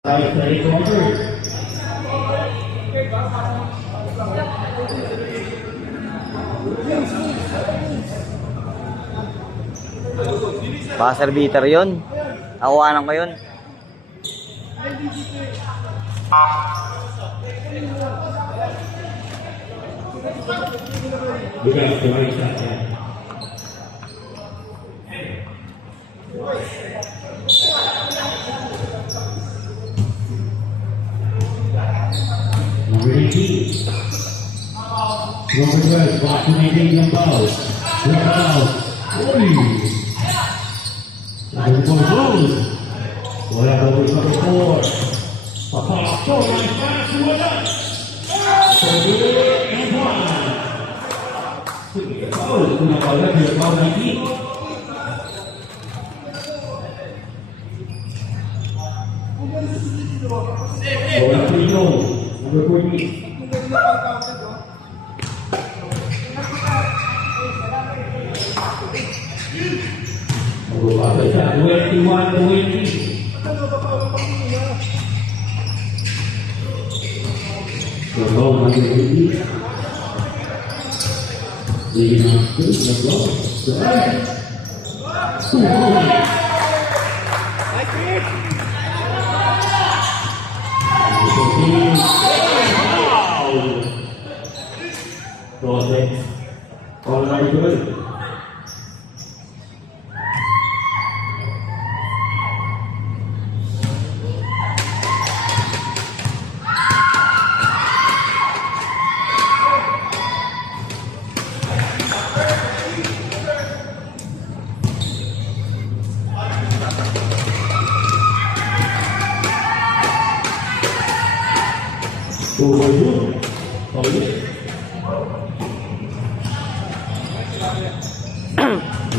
Buzzer beater yun. Nakuhanan ko yun. Number 18. Number 12, vaccinating ng foul. Foul. Uy! Number 4 goes. Wala double number 4. Papasok. Nice pass. Wala. And one. Foul. Kuna pala yung foul 19. Bola Pino. Number 14. Baca 21-20. Gol lagi ini. Lima gol. All right, good.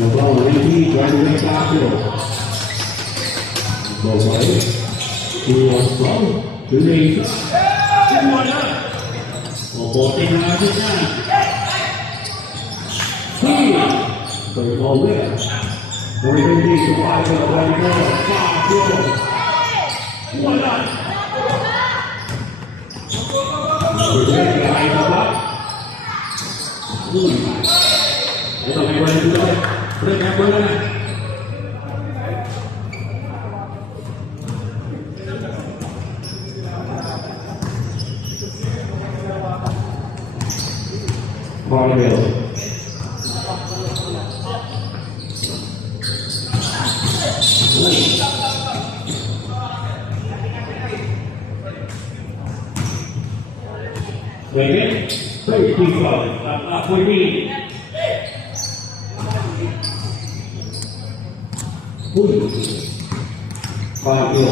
Bola ini dari Capio. Bola ini Julius. Semuanya. Bobotin aja. Berbola. Berhenti kepada Capio. Bola. Ito may bola dito. Break na bola na. Marvel. Baik, safety foul. Apa ini? Fabio.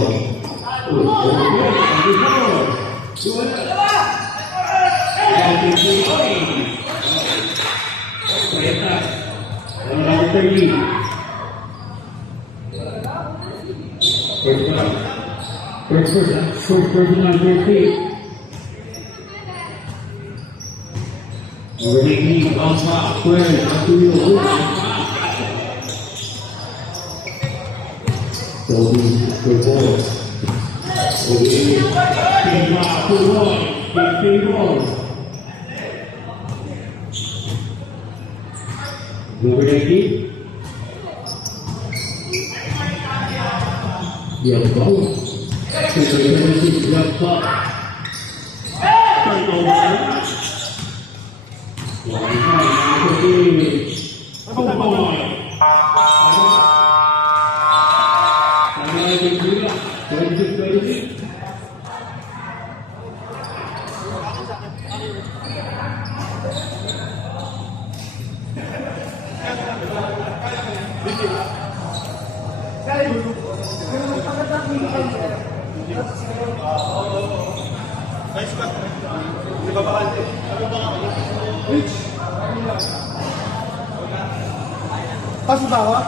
Pasok ba ako?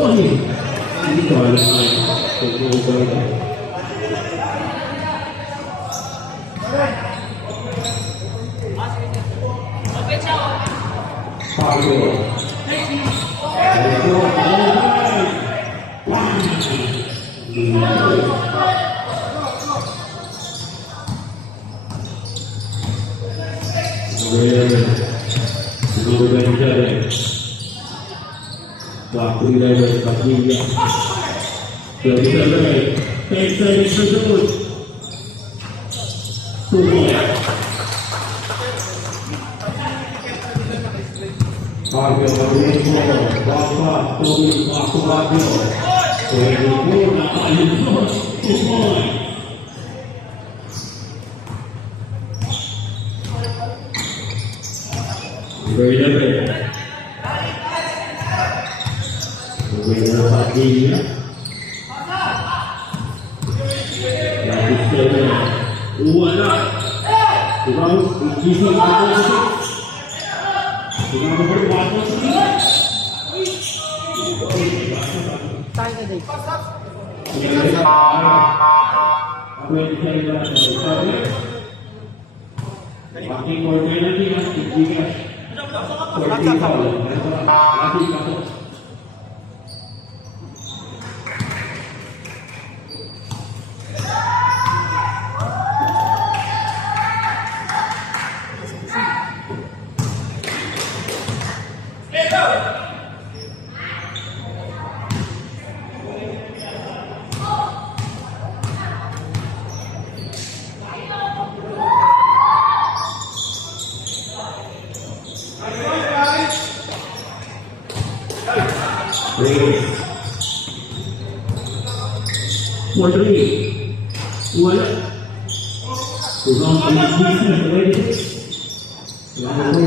Tony. Dito alam na. Pag-uubay na. Pablo. Siguro ganun siya rin. Waktu level pagkilla. Pwede ka rin. Take seconds to shoot. Tuloy. Fabio Marino, Bapa, Tobi, Marco Fabio. Pwede po na ayun. Tuloy. Very level. Pwede pagkilla. Lapis level. Wala. Ikaw, ikisip ako sa Wala. Tugang pag-ibig ready. Lago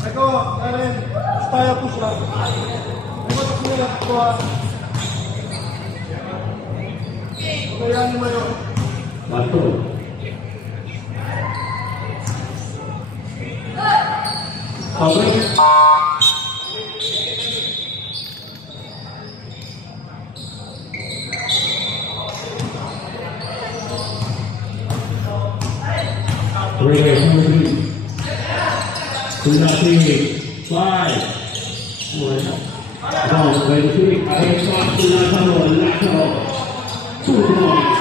Eko, Karen, tayo po siya. Eko, tayo po siya. Kaya ni Mayo. Bato. Five. No, 23. Ahead pass to Lazaro. Lazaro. 2 points.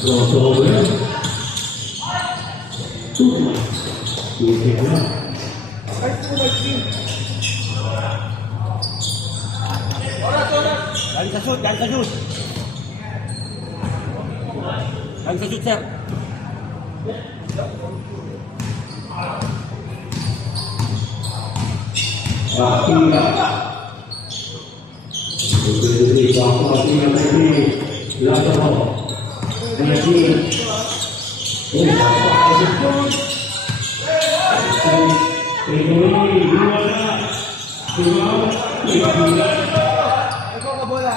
Crossover. 2 points. Galing sa shoot, galing sa shoot. Galing sa shoot, sir. Bakila. Berbeda bahawa Bakila tadi Lazaro. Lagi. Eko, kabola.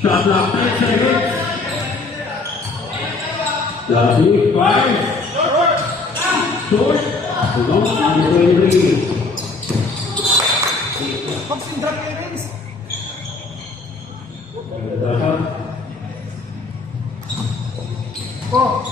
Shot clock 10 seconds. The big five. Short. Long delivery. Boxing drop earrings. Oh.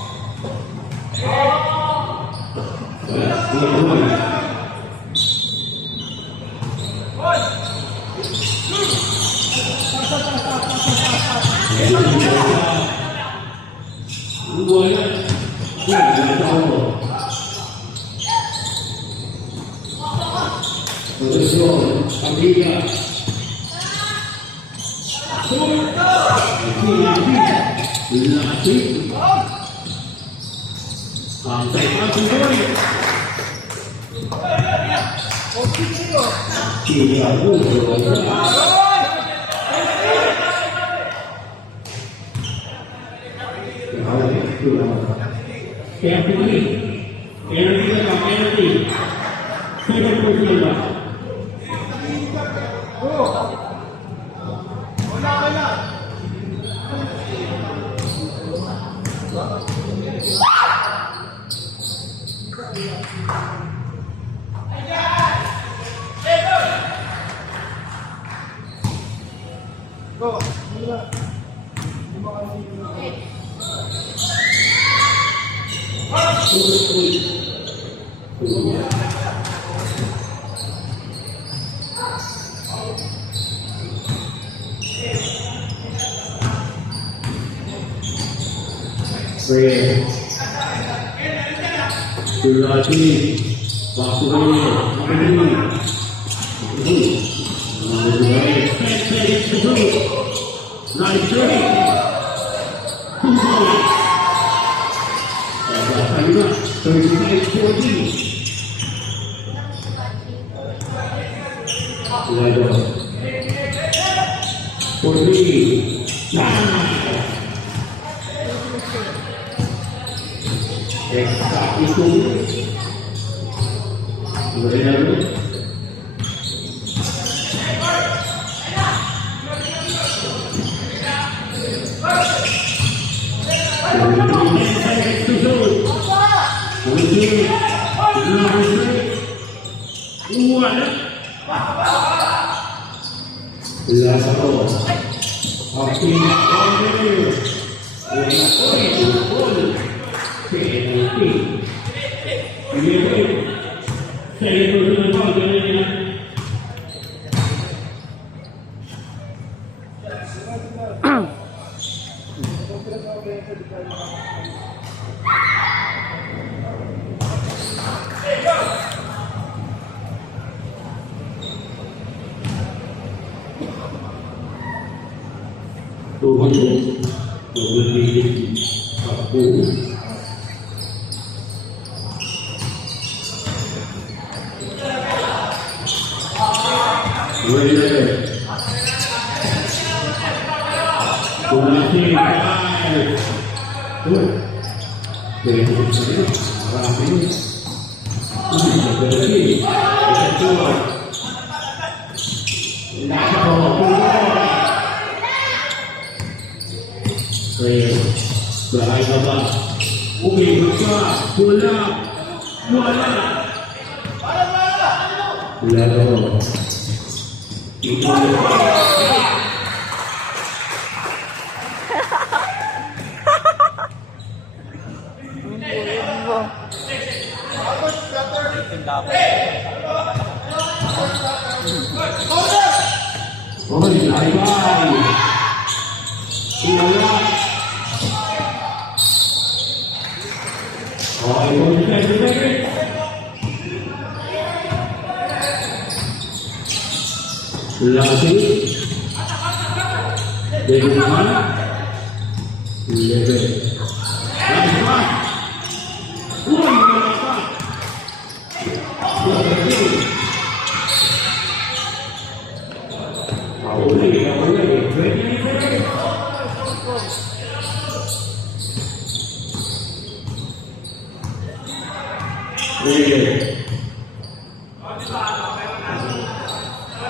Williams.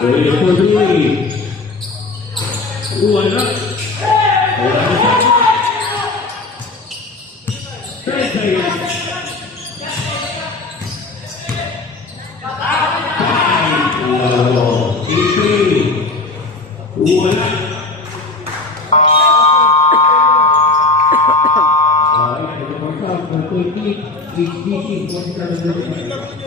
Williams for three. Wala. Wala na sa 10 seconds. 5. Wala. Ay, ito ang tawag ng 20, 18, 20,